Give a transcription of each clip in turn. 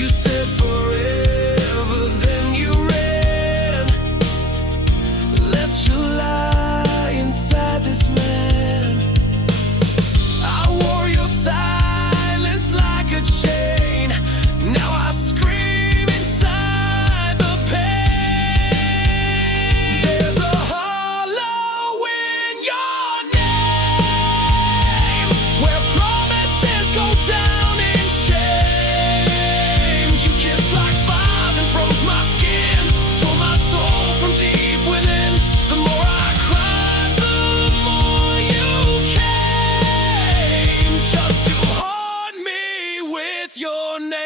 You said forever, then you ran, left your lie inside this man. I wore your silence like a chain. Now I scream inside the pain. There's a hollow in your name, where promises go down in shame. You kissed like fire and froze my skin, tore my soul from deep within. The more I cried, the more you came, just to haunt me with your name.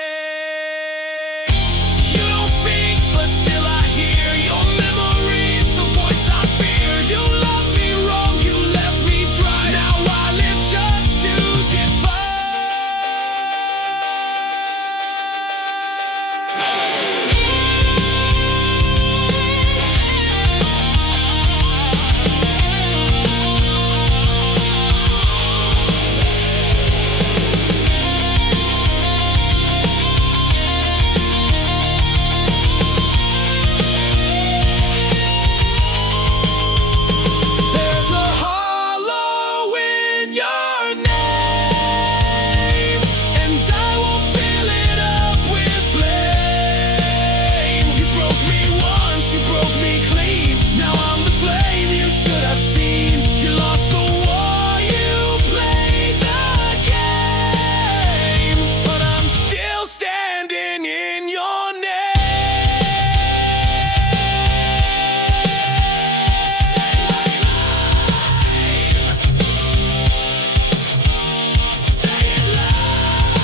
You don't speak, but still I hear your memories, the voice I fear. You loved me wrong, you left me dry. Now I live just to defy. There's a hollow in your name, and I won't fill it up with blame. You broke me once, you broke me clean. Now I'm the flame you should have seen. You lost the war, you played the game, but I'm still standing in your name. Say it loud,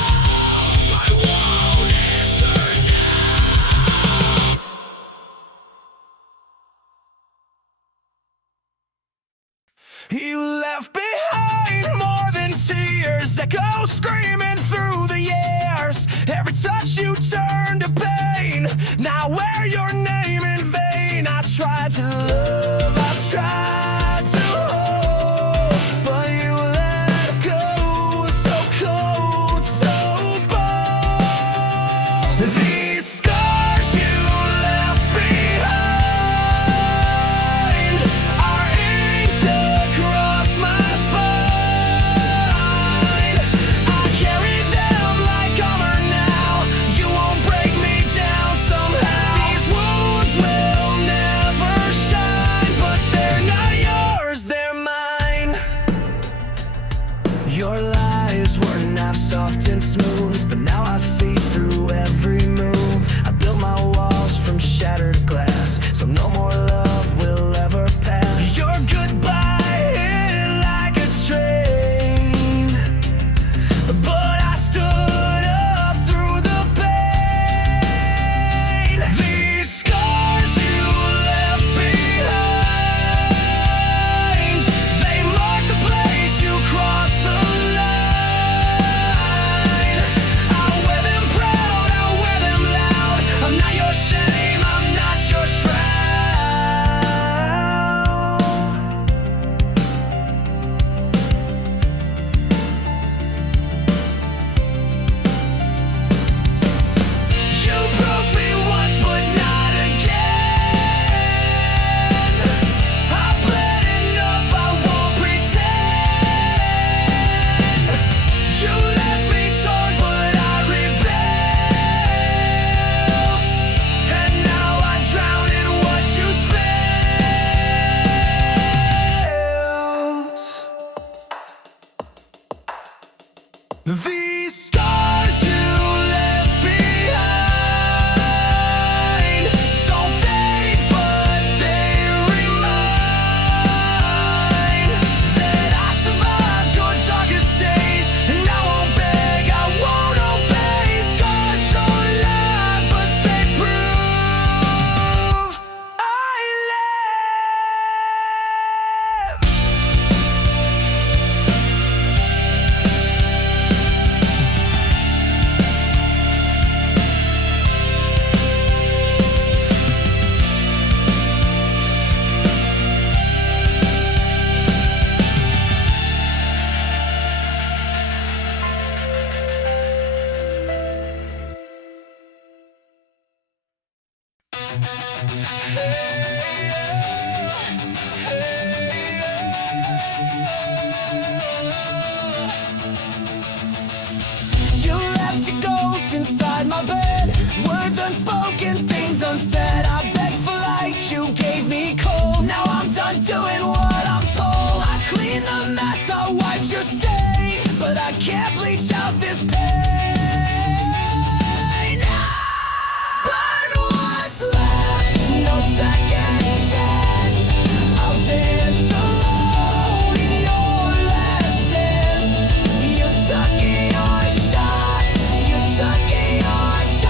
I won't answer now. You left behind more than tears, echo screaming through the years. Every touch you turned to pain. Now wear your name in vain. I tried to love, I tried to hold, but you let go, so cold, so bold. These scars you left behind are inked across my spine. I carry them like armor now. You won't break me down somehow. These wounds will never shine, but they're not yours, they're mine. Your lies were not soft and smooth, but now I see through every move. You left your ghost inside my bed. Words unspoken, things unsaid. I begged for light, you gave me cold. Now I'm done doing what I'm told. I cleaned the mess, I wiped your stain, but I can't bleach out this pain. Burn what's left, no second chance. I'll dance alone in your last dance. You took your shot, you took your time.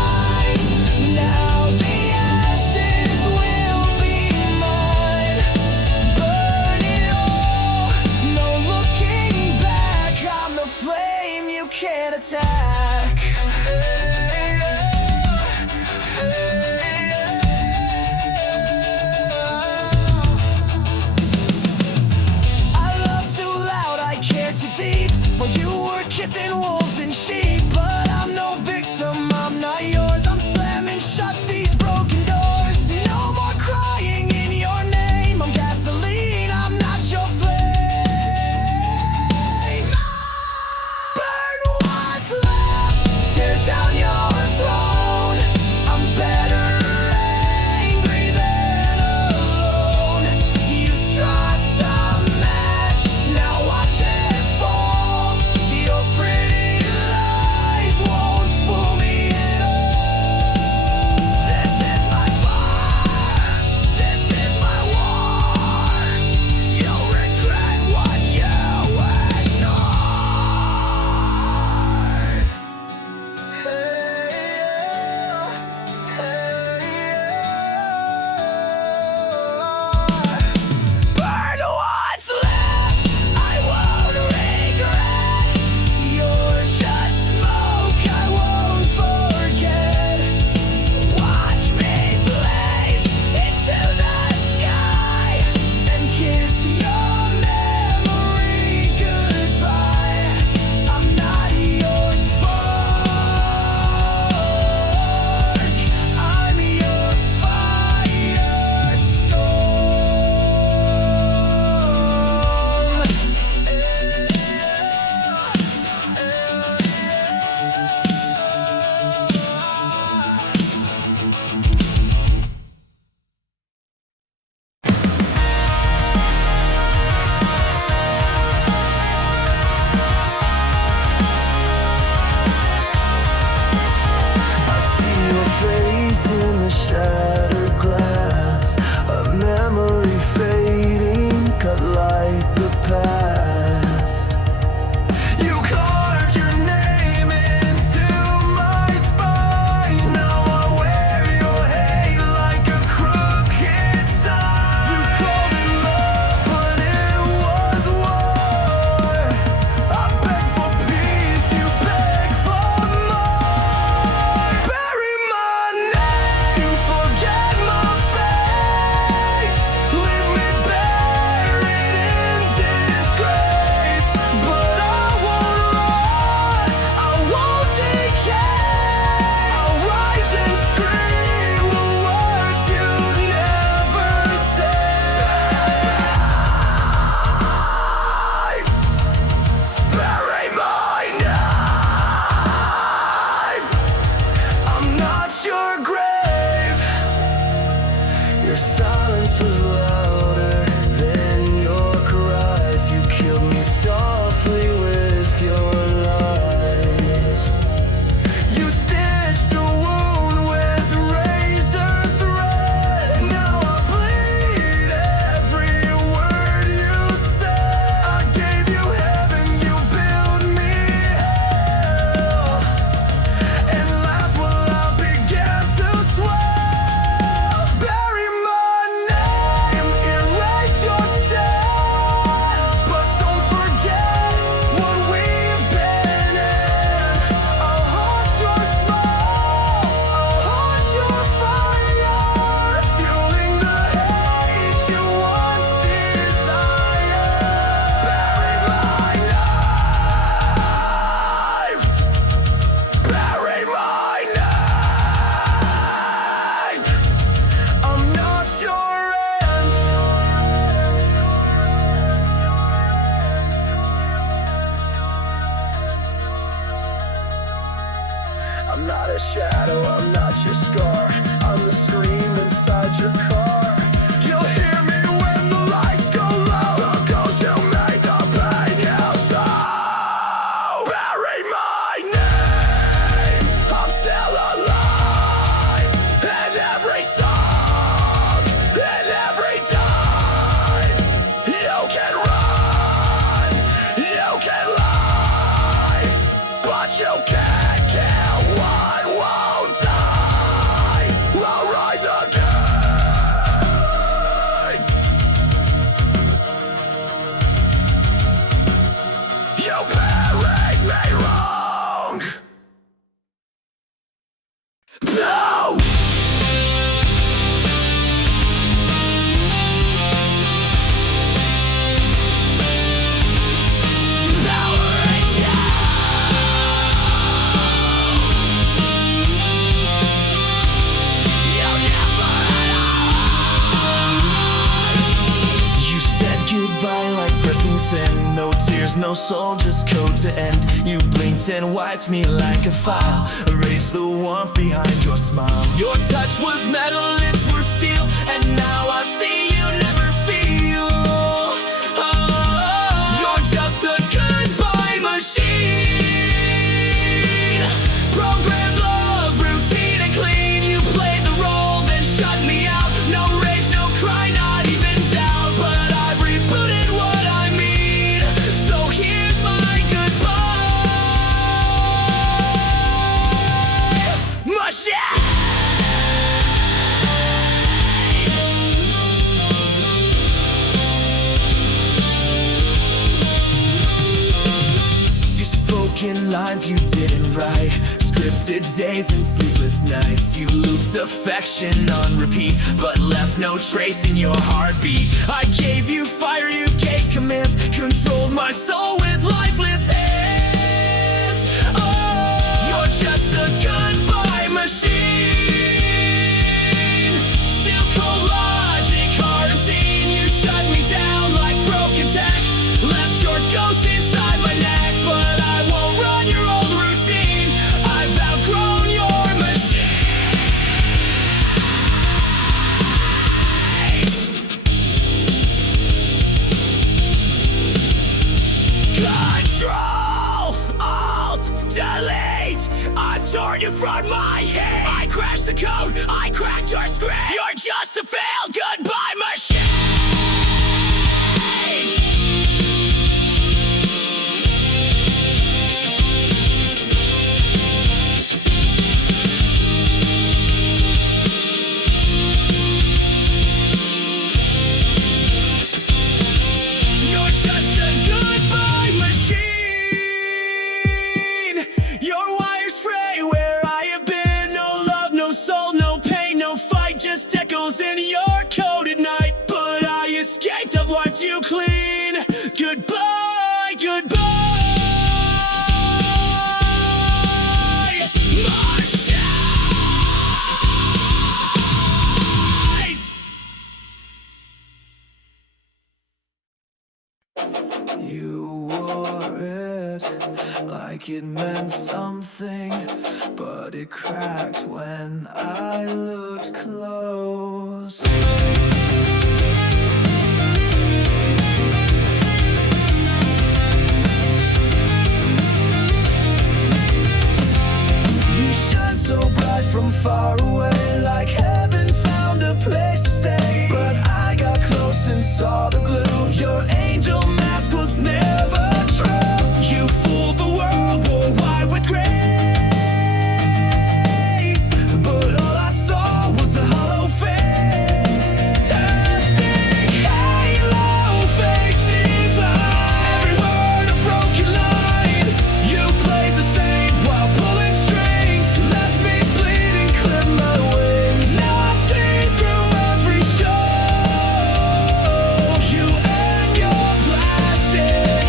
No, I'm not your scar. I'm the scream inside your car. You'll hear me when the lights go low. The ghost who made the pain you saw. Bury my name. I'm still alive. In every song, in every dive. You can run, you can lie, but you can't kill what won't die. I'll rise again. You buried me wrong. No! Goodbye like pressing send. No tears, no soul, just code to end. You blinked and wiped me like a file. Erased the warmth behind your smile. Your touch was metal, lips were steel. And now I see you never feel. Oh, you're just a goodbye machine. Programmed love, routine and clean. You played the role, then shut me out. No rage, no cry, not even doubt. But I've rebooted what I mean. So here's my goodbye machine. You spoke in lines you didn't write. Scripted days and sleepless nights. You looped affection on repeat, but left no trace in your heartbeat. I gave you fire, you gave commands. Controlled my soul with lifeless hands. Oh, you're just a goodbye machine. Still cold logic, hard unseen. You shut me down like broken tech. Left your ghost inside my neck, but I won't run your old routine. I've outgrown your machine. Control, Alt, Delete. I've torn you from my head. I crashed the code, I cracked your screen. You're just a failed goodbye machine. You're just a goodbye machine. Your wires fray where I have been. No love, no soul, no pain, no fight. Just echoes in your code at night. But I escaped, I've wiped you clean. Goodbye, goodbye machine. You wore it like it meant something, but it cracked when I looked close. You shine so bright from far away, like heaven found a place to stay. But I got close and saw the glue. Your angel mask was never true. You fooled the world, wore white with grace, but all I saw was a hollow fantastic halo, fake diva. Every word a broken line. You played the same while pulling strings. Left me bleeding, clipped my wings. Now I see through every show. You and your plastic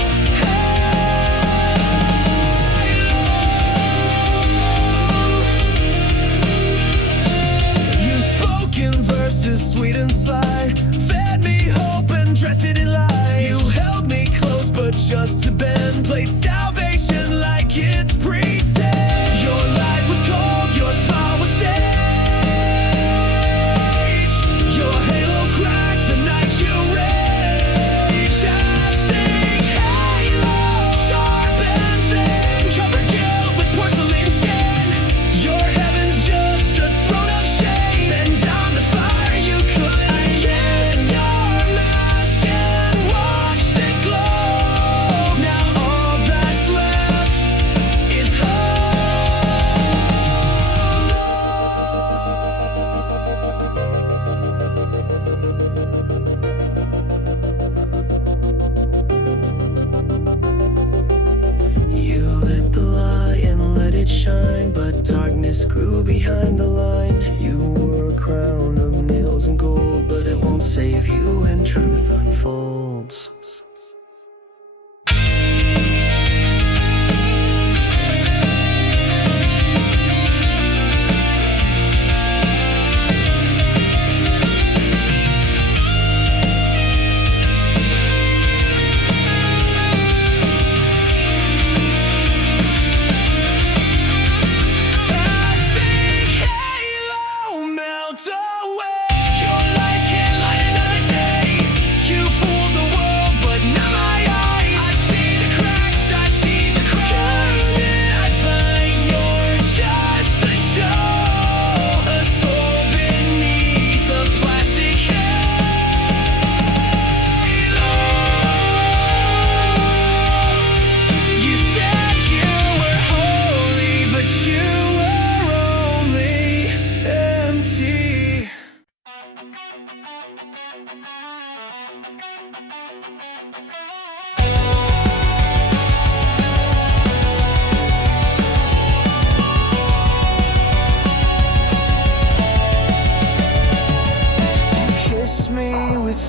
screw behind the line. You wore a crown of nails and gold, but it won't save you when truth unfolds.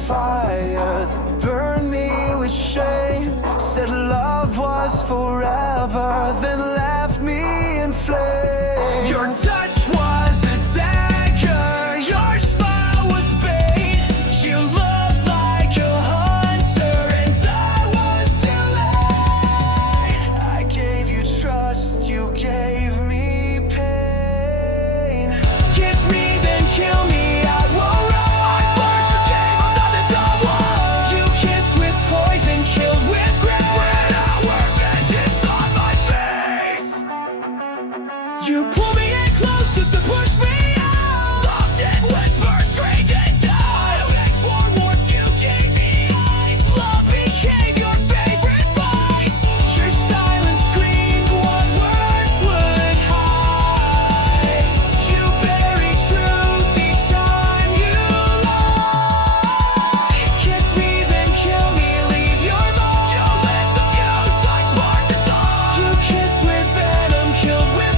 Fire that burned me with shame. Said love was forever, then left me in flames. Your touch was a dagger, your smile was bait. You looked like a hunter and I was too late. I gave you trust, you gave me pain. Kiss me then kill me, I won't run. You pull me in close just to push me out. Loved in whispers, screamed in doubt. I begged for warmth, you gave me ice. Love became your favorite vice. Your silence screamed what words would hide. You buried truth each time you lie. Kiss me then kill me, leave your mark. You lit the fuse, I sparked the dawn. You kissed with venom, killed with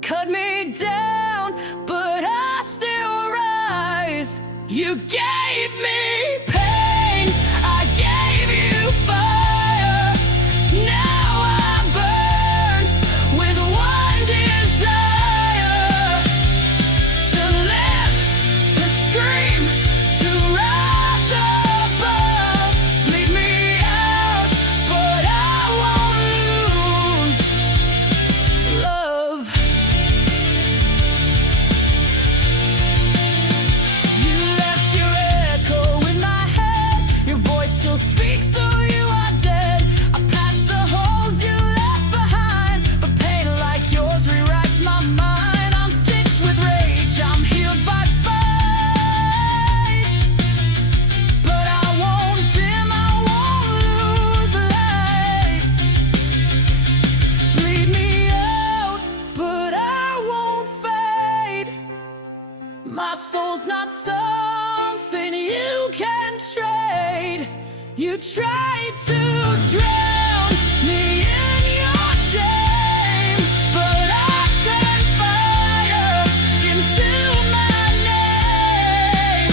cut me down, but I still rise. You gave me pain, I gave you fire. Now I burn with one desire: to live, to scream, to rise above. Bleed me out, but I won't lose love. You left your tried to drown me in your shame, but I turned fire into my name.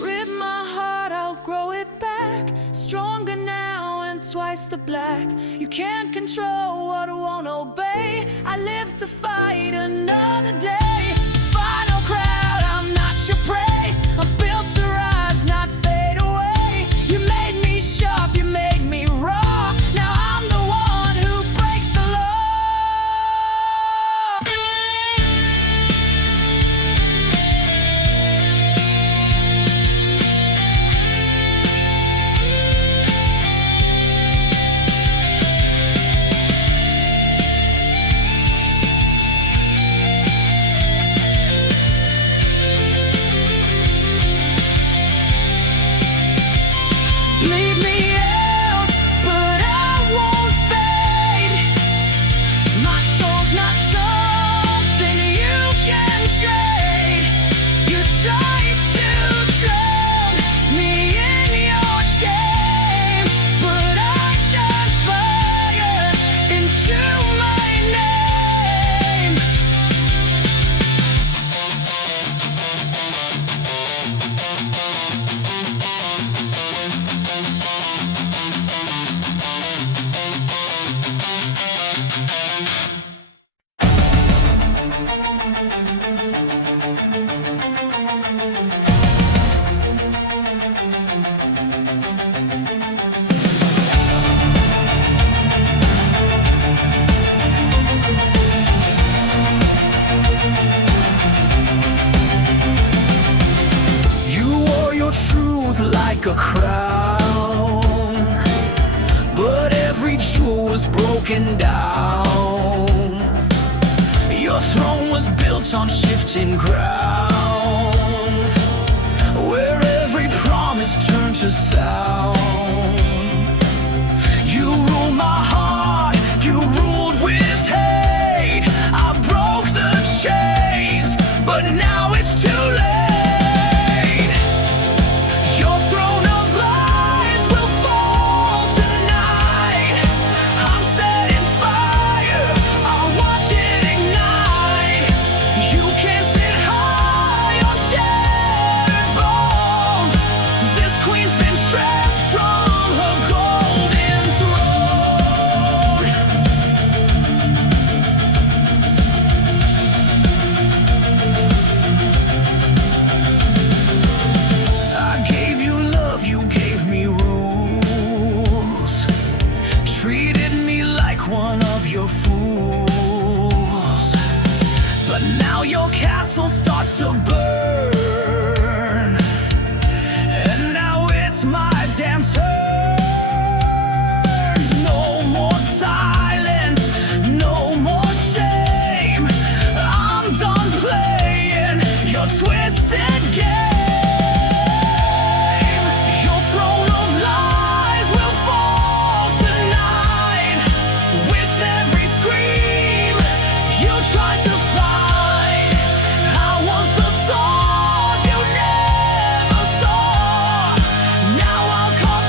Rip my heart, I'll grow it back, stronger now and twice the black. You can't control what won't obey. I live to fight another day. Final crowd, I'm not your prey. I'm built to rise, not fade away. You made me sharp, you made me raw. Now I'm the one who breaks the law. Bleed me out, but I won't fade. My soul's not something you can trade. You tried to drown me in your shame, but I turned fire into my name. You wore your truth like a crown, but every jewel was broken down. Your throne was built on shifting ground, where every promise turned to sound. You ruled my heart, you ruled with hate. I broke the chains, but now it's too late. Your throne of lies will fall tonight. I'm setting fire, I'll watch it ignite. You can't sit high on shattered bones. This queen's been stripped from her golden throne. I gave you love, you gave me rules, treated me like one of your fools. But now your castle starts to burn, and now it's my damn turn. No more silence, no more shame. I'm done playing your twisted game. Your throne of lies will fall tonight. With every scream you tried to fight, I was the sword you never saw. Now I'll carve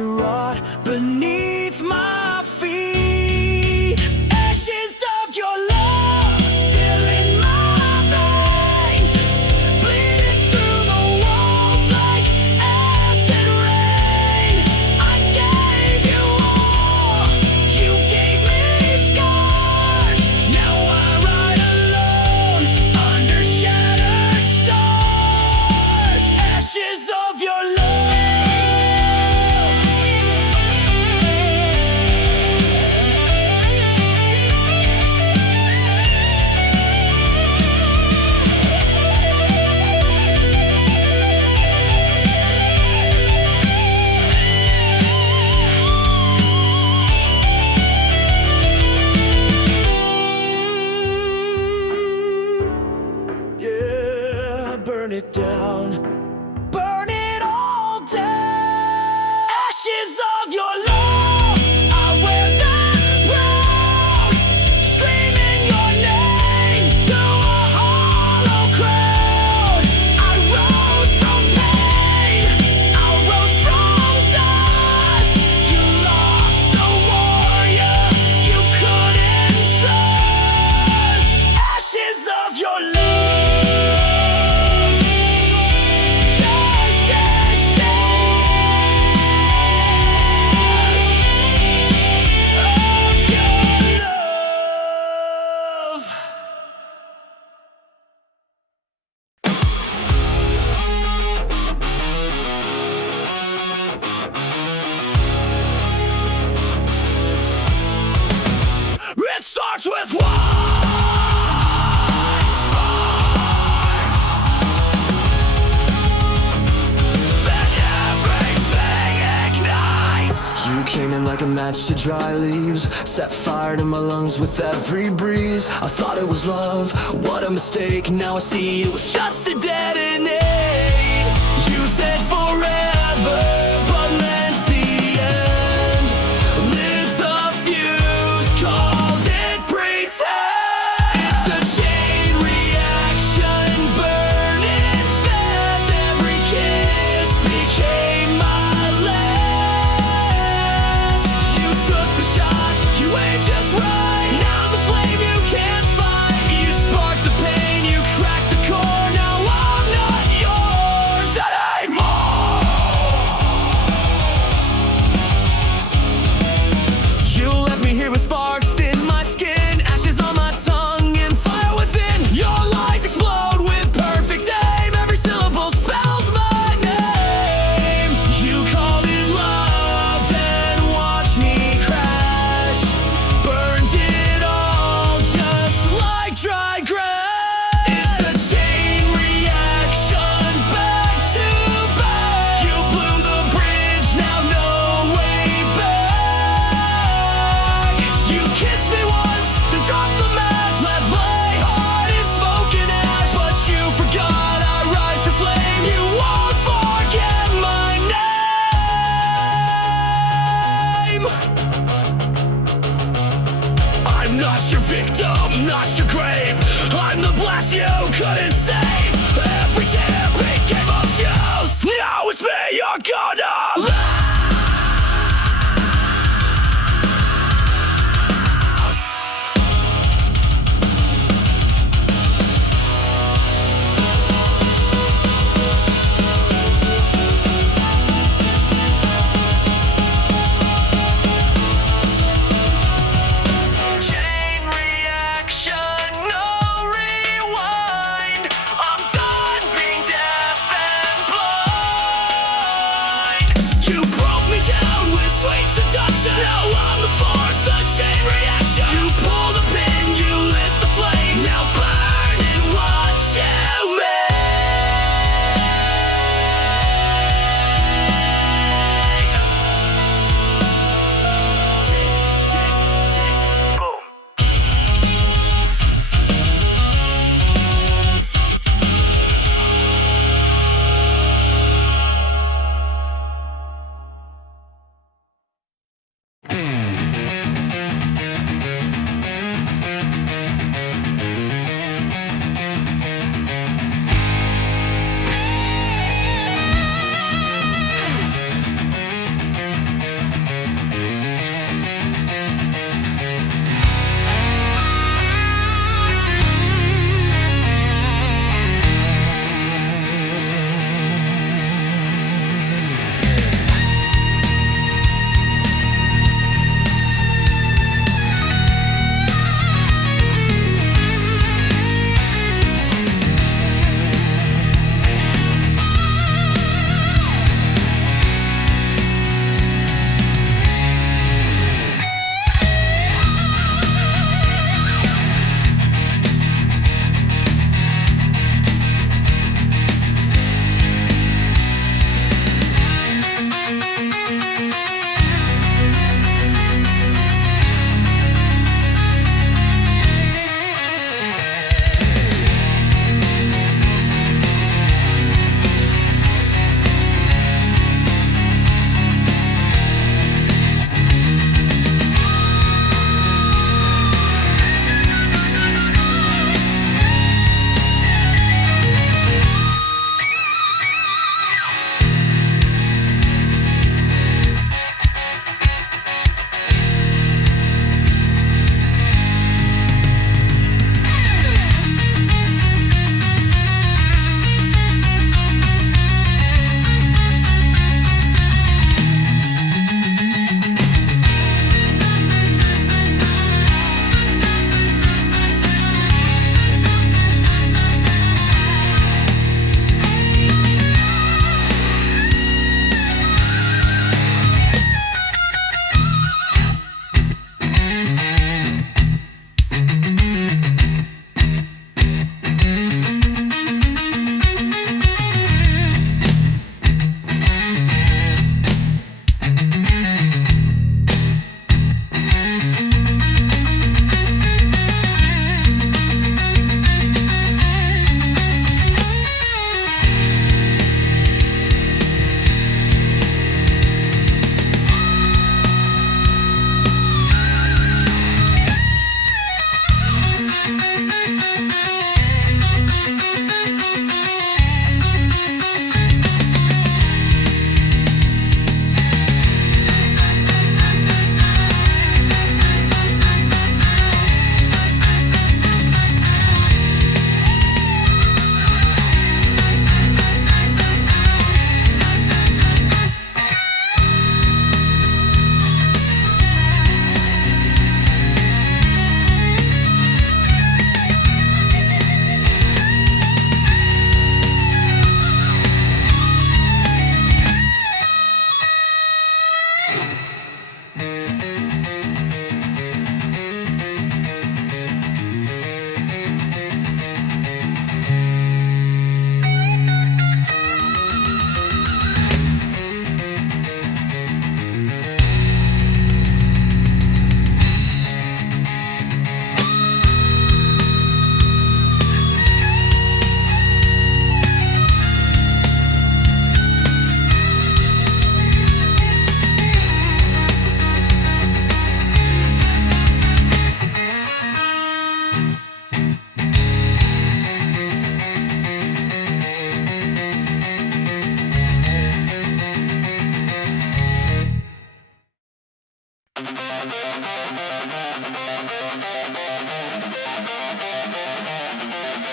rot beneath my feet. Ashes of your love still in my veins, bleeding through the walls like acid rain. I gave you all, you gave me scars. Now I ride alone under shattered stars. Ashes of your love. Yeah, burn it down, burn it all down. Ashes of your love, I wear them proud, screaming your name to a hollow crowd. I rose from pain, I rose from dust. You lost a warrior you couldn't trust. Ashes of your love. Just ashes of your love. It starts with one spark, then everything ignites. You came in like a match to dry leaves, set fire to my lungs with every breeze. I thought it was love, what a mistake. Now I see it was just a detonate. You said forever, but meant the end. Lit the fuse, called it pretend. It's a chain reaction, burning fast. Every kiss became my last. You took the shot, you aimed just right. Now the flame you can't fight. You sparked the pain, you cracked the core. Now I'm not yours anymore. You left me here with sparks in my skin, ashes on my tongue, and fire within. Your lies explode with perfect aim. Every syllable spells my name. You called it love, then watched me crash. Burned it all just like dry grass. It's a chain reaction, back to back. You blew the bridge, now no way back. You kissed me once, then dropped the match. Left my heart in smoke and ash. But you forgot I rise to flame. You won't forget my name. I'm not your victim, not your grave. I'm the blast you couldn't save. Every tear became a fuse. Now it's me you're gonna lose. Chain reaction, no rewind. I'm done being deaf and blind. You broke me down with sweet seduction. Now I'm the force, the chain reaction. You pull the pin, you lit the flame. Now burn and watch you make. Tick, tick, tick, boom.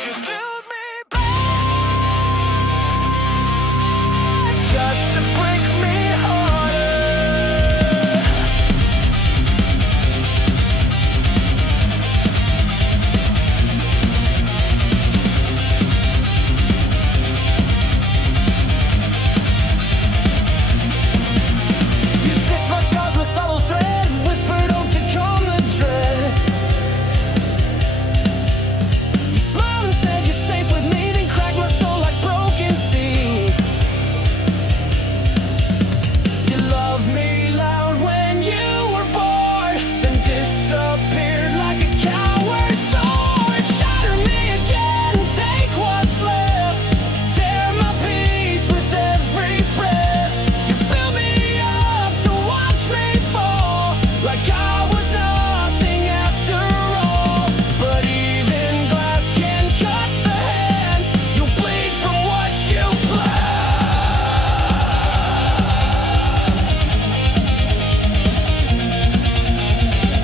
You build me back just to break me harder. You stitched my scars with hollow thread, whispered hope to calm the dread. You smiled and said you're safe with me, then cracked my soul like broken seed. You loved me loud when you were born, then disappeared like a coward sword. Shatter me again, take what's left, tear my peace with every breath. You built me up to watch me fall, like I was nothing after all. But even glass can cut the hand, you'll bleed from what you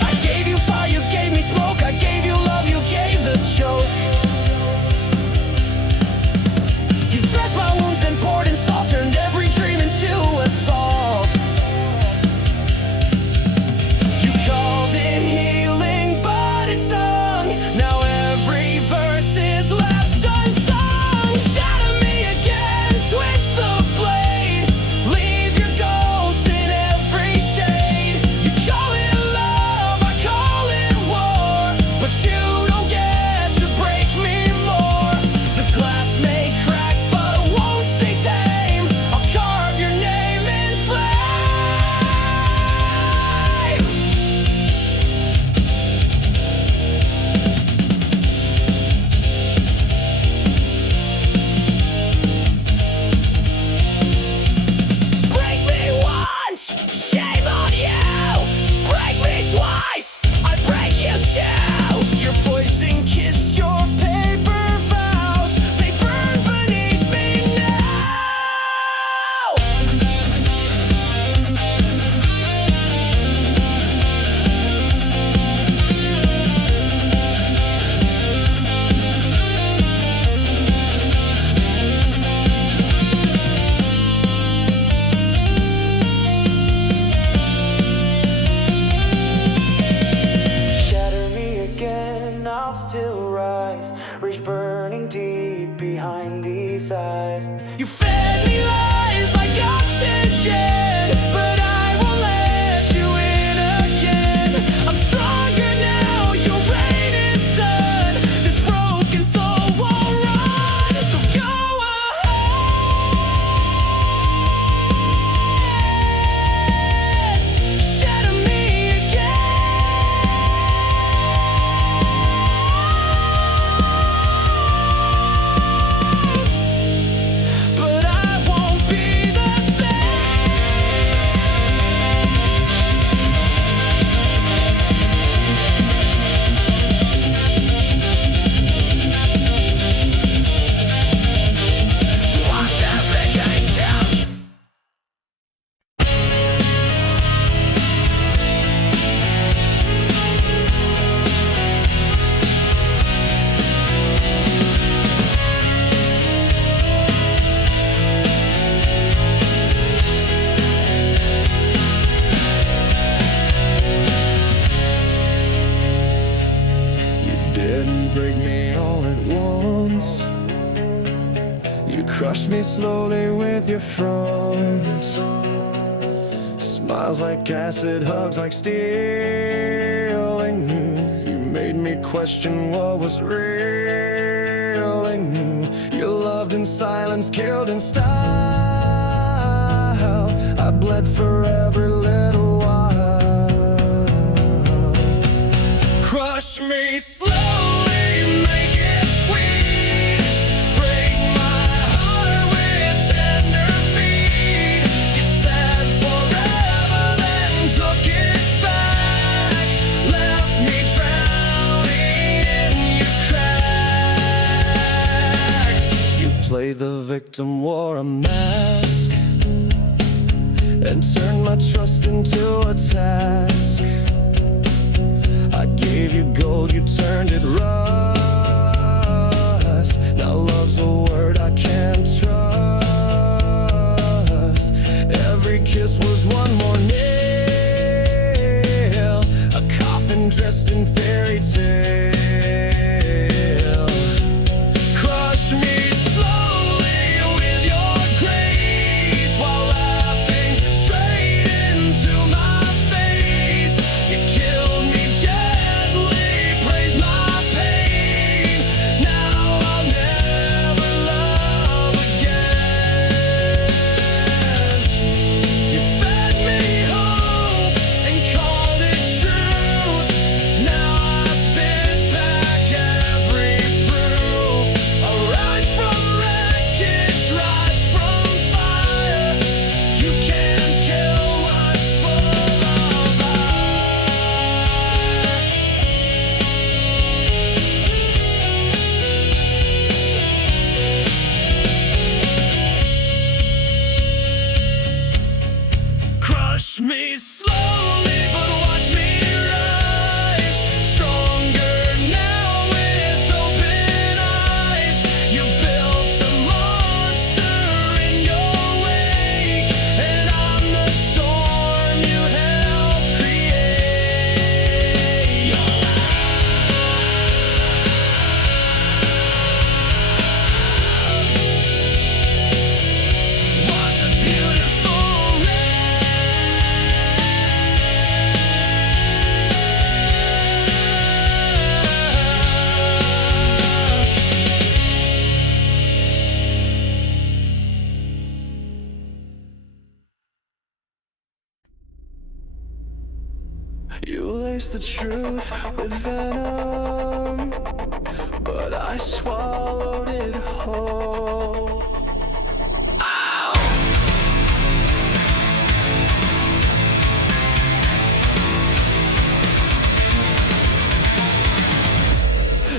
I gave you fire, you gave me smoke. I gave you love, you gave the choke. You dressed my wounds, then poured in salt, turned every dream into assault. You called it healing, but it stung. Now every verse is left unsung. Shatter me again, twist the blade, leave your ghost in every shade. You call it love, I call it war, but you don't get to break me more. The glass may crack, but it won't stay tame. I'll carve your name in flame. Break me once, shame on you. Break me twice, I break you too. Your poison kiss, your paper vows, they burn beneath me now. Shatter me again, I'll still rise, reach burning deep behind these eyes. You fed me lies like oxygen, but I won't let you in again. I'm stronger now, your reign is done. This broken soul won't run, so go ahead. Shatter me again, but I won't be the same. Wash everything down. You didn't break me all at once. You crushed me slowly with your front. Smile Smiles like acid, hugs like steel. I knew you made me question what was real. I knew you loved in silence, killed in style. I bled for every little while. Crush me slowly, make it sweet. Break my heart with tender feet. You said forever, then took it back. Left me drowning in your cracks. You played the victim, wore a mask, and turned my trust into a task. I gave you gold, you turned it rust. Now love's a word I can't trust. Every kiss was one more nail, a coffin dressed in fairy tale. Crush me slowly with your grace, while laughing straight into my face. You killed me gently, praised my pain. Now I'll never love again. You fed me hope and called it truth. Now I spit back every proof. I rise from wreckage, rise from fire. You can't kill what's full of Crush me slowly, but watch me rise. Stronger now with open eyes. You built a monster in your wake, and I'm the storm you helped create. Your love was a beautiful You laced the truth with venom, but I swallowed it whole. Ow!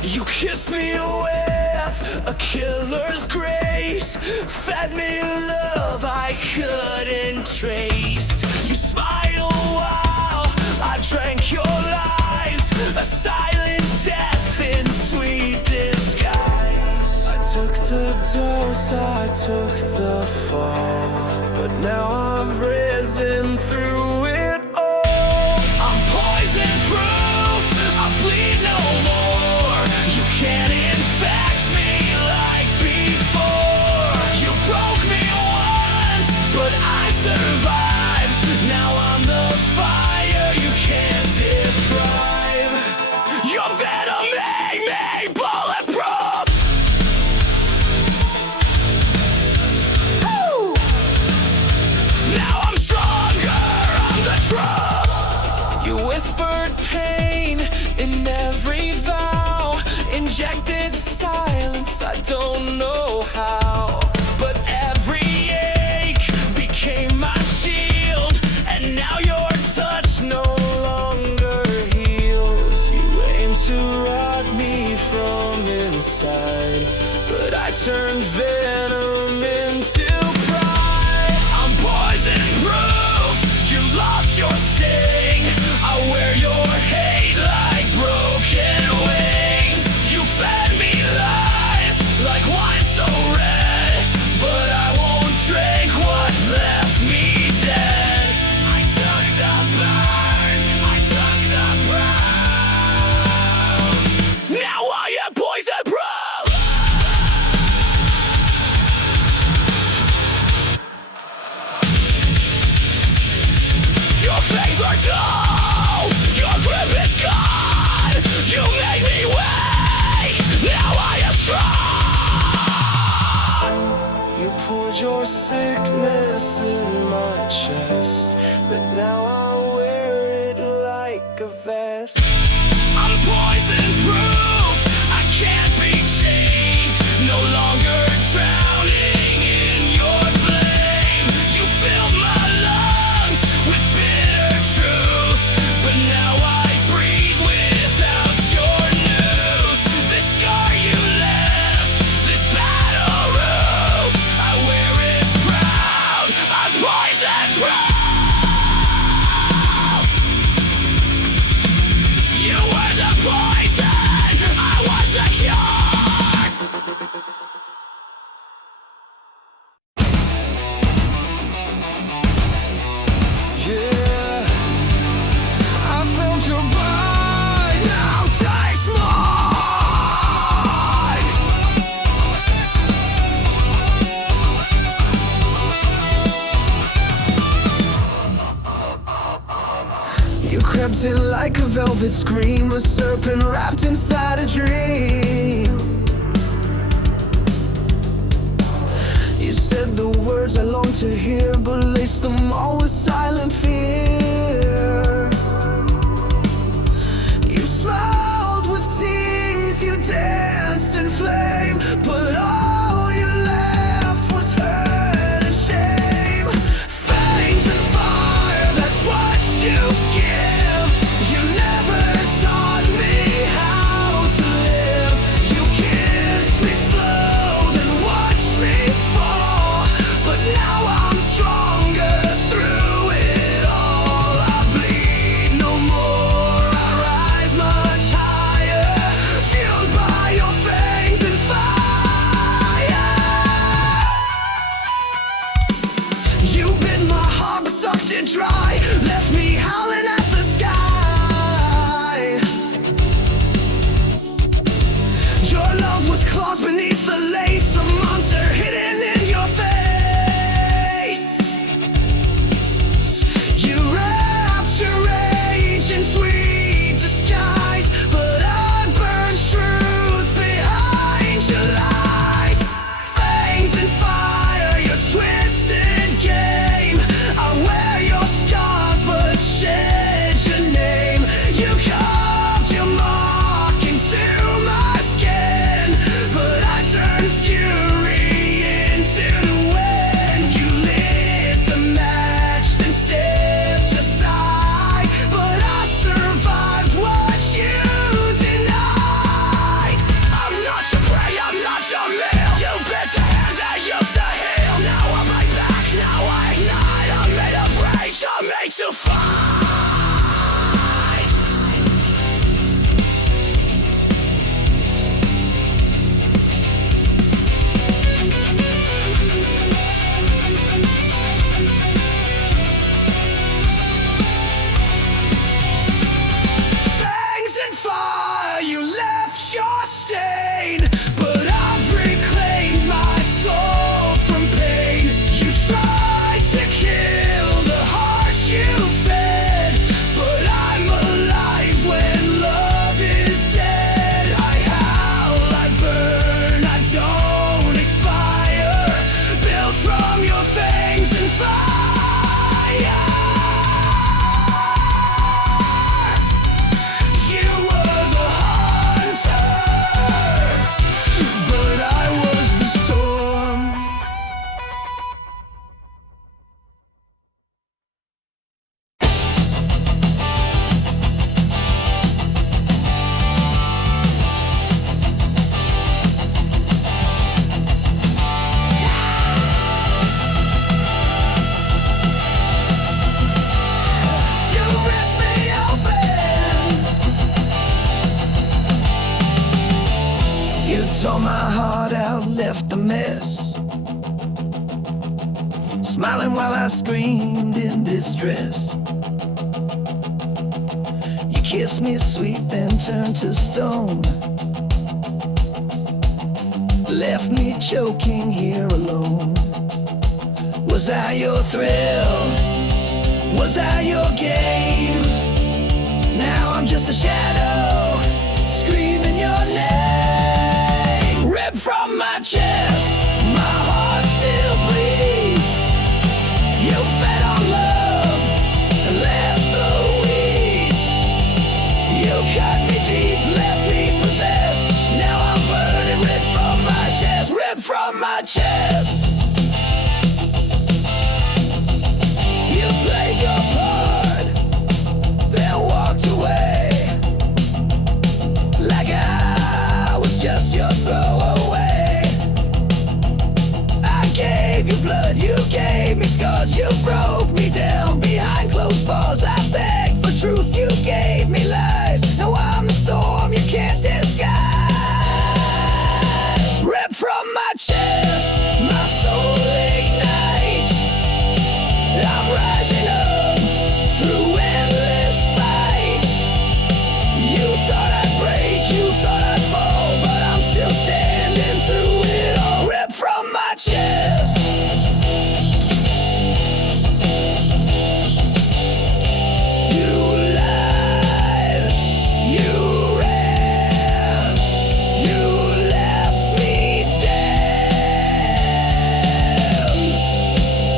You kissed me with a killer's grace, fed me love I couldn't trace. You smiled while I drank your lies, a silent death in sweet disguise. I took the dose, I took the fall, but now I've risen through it all. I'm poison proof, I bleed no more. You can't infect me like before. You broke me once, but I survived. Now I'm the fire you can't deprive. Your venom made me bulletproof. Woo! Now I'm stronger, I'm the truth. You whispered pain in every vow, injected silence, I don't know how. But every ache became my shield, and now your touch no longer heals. You aim to rot me from inside, but I turned venom into pride. I'm poison proof, you lost your sting. I wear your hate like broken wings. You fed me lies like wine so red, but I won't drink what left me dead. I took the burn, I took the brown. Now I am poison proof. Now I wear it like a vest. I'm poison proof, I can't be changed. No longer drowning in your blame. You filled my lungs with bitter truth, but now I breathe without your news. This scar you left, this battle roof, I wear it proud. I'm poison proof. You were the poison, I was the cure. Yeah, I found your body, now taste mine. You crept in like a velvet scream, a serpent wrapped inside a dream. You said the words I long to hear, but laced them all with silent fear. You smiled with teeth, you danced in flame, but all you left was hurt and shame. Fangs and fire, that's what you give. You never taught me how to live. You kissed me slow, then watched me fall, but now I'm stronger through it all. I bleed no more, I rise much higher, fueled by your fangs and fire. You bit my heart but sucked it dry, left me howling at the sky. Your love was claws beneath the lace, a monster hidden in your face. You wrapped your rage in sweet disguise, but I burned truth behind your lies. Fangs and fire, your twisted game. I wear your scars but shed your name. You carved your mark into my skin, but I turned fury into the wind. You lit the match, then stepped aside, but I survived what you denied. I'm not your prey, I'm not your meal. You bit the hand that used to heal. Now I'm right back, now I ignite. I'm made of rage, I'm made to fight. Fangs and fire, you left your stain, but I've reclaimed my soul from pain. You tried to kill the heart you fed, but I'm alive when love is dead. I howl, I burn, I don't expire, built from your fangs and fire. You were the hunter, but I was the storm. You ripped me open. You tore my heart out, left a mess, smiling while I screamed in distress. You kissed me sweet, then turned to stone, left me choking here alone. Was I your thrill? Was I your game? Now I'm just a shadow, screaming your name. Ripped from my chest, my heart still bleeds. You fed on love, and chest. You played your part, then walked away, like I was just your throwaway. I gave you blood, you gave me scars, you broke me down behind closed bars. I begged for truth, you gave me lies. Now I'm the storm you can't disguise. Ripped from my chest, my soul ignites. I'm rising up through endless fights. You thought I'd break, you thought I'd fall, but I'm still standing through it all. Ripped from my chest. You lied, you ran, you left me dead.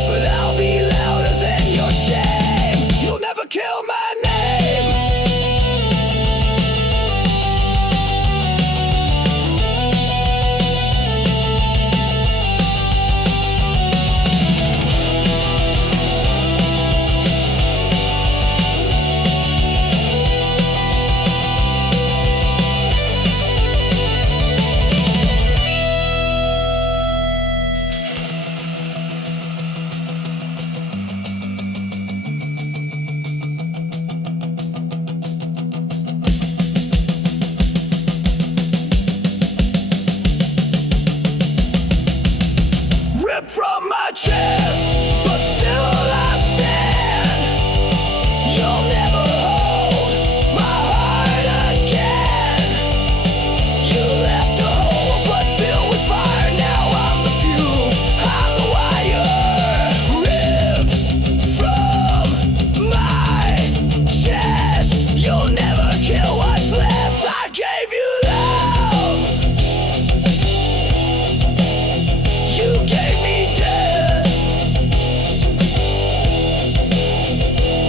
But I'll be louder than your shame. You'll never kill my name. Ripped from my chest, but still I stand. You'll never hold my heart again. You left a hole but filled with fire. Now I'm the fuel, I'm the wire. Ripped from my chest. You'll never kill what's left. I gave you love, you gave me death,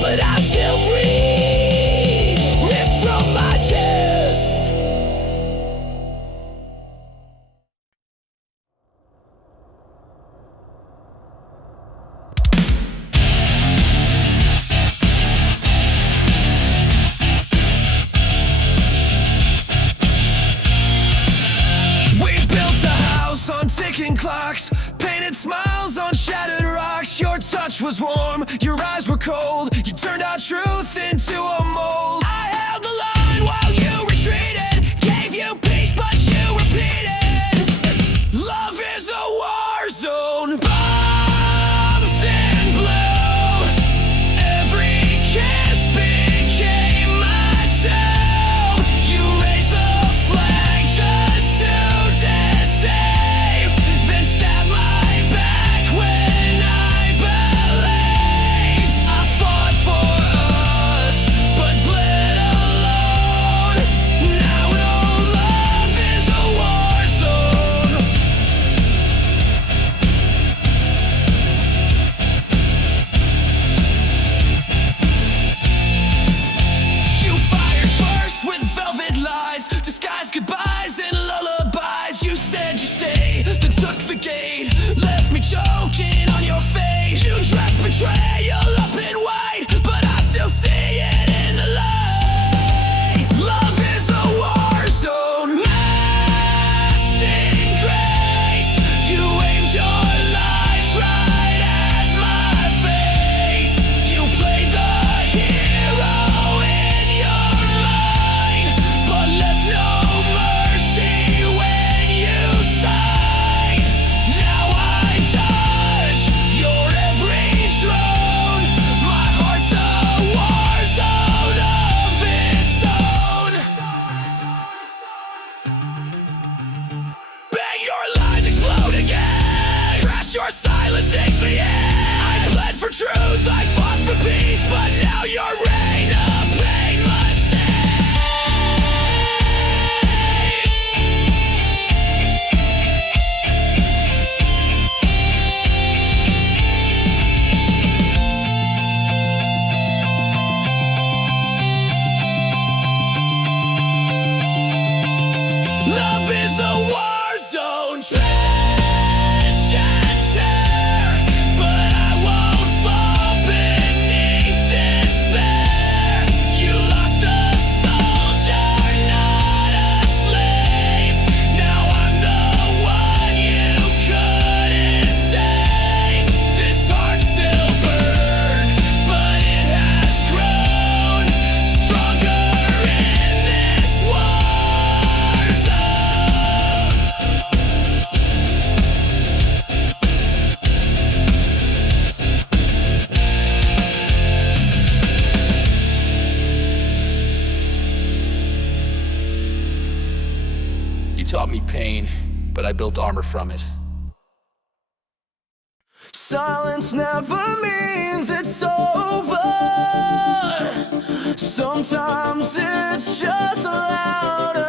but I still breathe. Ripped from my chest. We built a house on ticking clocks, painted smiles on shattered rocks. Your touch was warm, your eyes were cold. You turned our truth into a mold. I held the line while you retreated, gave you peace but you repeated. Love is a war zone, bombs in bloom. Every kiss became my tomb. You raised the flag just to deceive, then stabbed my back when I believed. I fought for us, but bled alone. Now no love is a war zone. You fired first with velvet lies, disguised goodbyes and lullabies. You said you stay, then took the gate, left me choking on your face. You dressed betrayal up in white, but I still see it in the light. Love is a war zone, masked in grace. You aimed your lies right at my face. You played the hero in your mind, but left no mercy when you sighed. Now I touch your every drone. My heart's a war zone of its own. Bang, your lies explode again. Crash, your silence takes me in. I bled for truth, I fought for peace, but now your reign of pain must Love is a war zone, tread taught me pain, but I built armor from it. Silence never means it's over. Sometimes it's just louder.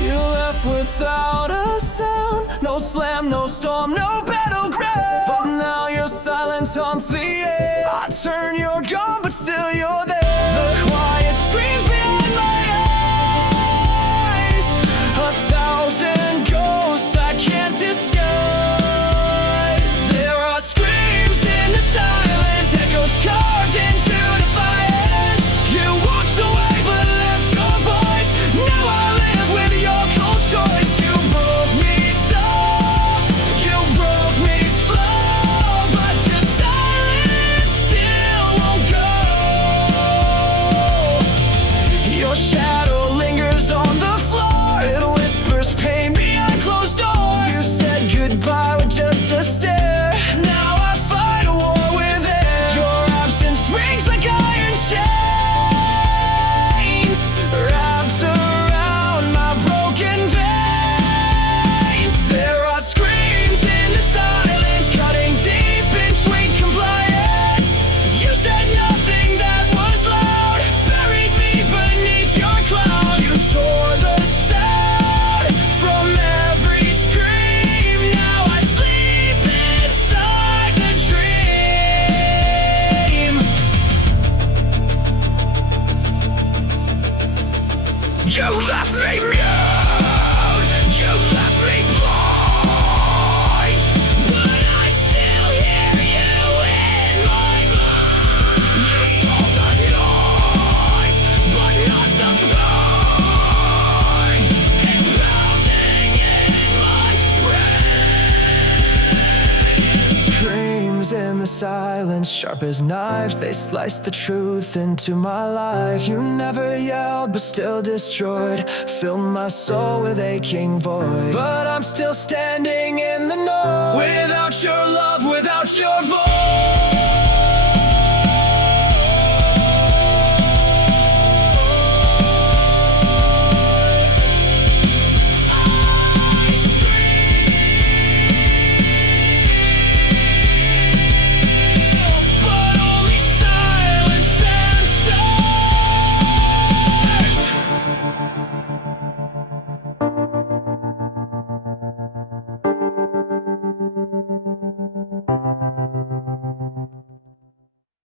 You left without a sound. No slam, no storm, no battleground. But now your silence haunts the air. I turn, you're gone, but still you're there. The quiet screams behind my eyes. 1,000 ghosts I can't disguise. There are screams in the silence, echoes carved into defiance. You walked away but left your voice. Now I live with your cold choice. You broke me soft, you broke me slow, but your silence still won't go. Your shadow lingers on the floor. It whispers pain behind closed doors. You said goodbye with just a stare. Now I fight a war with air. Your absence rings like iron chains, wrapped around my broken veins. There are screams in the silence, cutting deep in sweet compliance. You said nothing that was loud, buried me beneath your cloud. You tore the sound from every scream. Now I sleep inside the dream. You left me mute, you left me blind, but I still hear you in my mind. You stole the noise, but not the pain. It's pounding in my brain. Screams in the silence, sharp as knives, they slice the truth into my life. You never yelled, but still destroyed, filled my soul with aching void. But I'm still standing in the noise, without your love, without your voice. But only silence answers.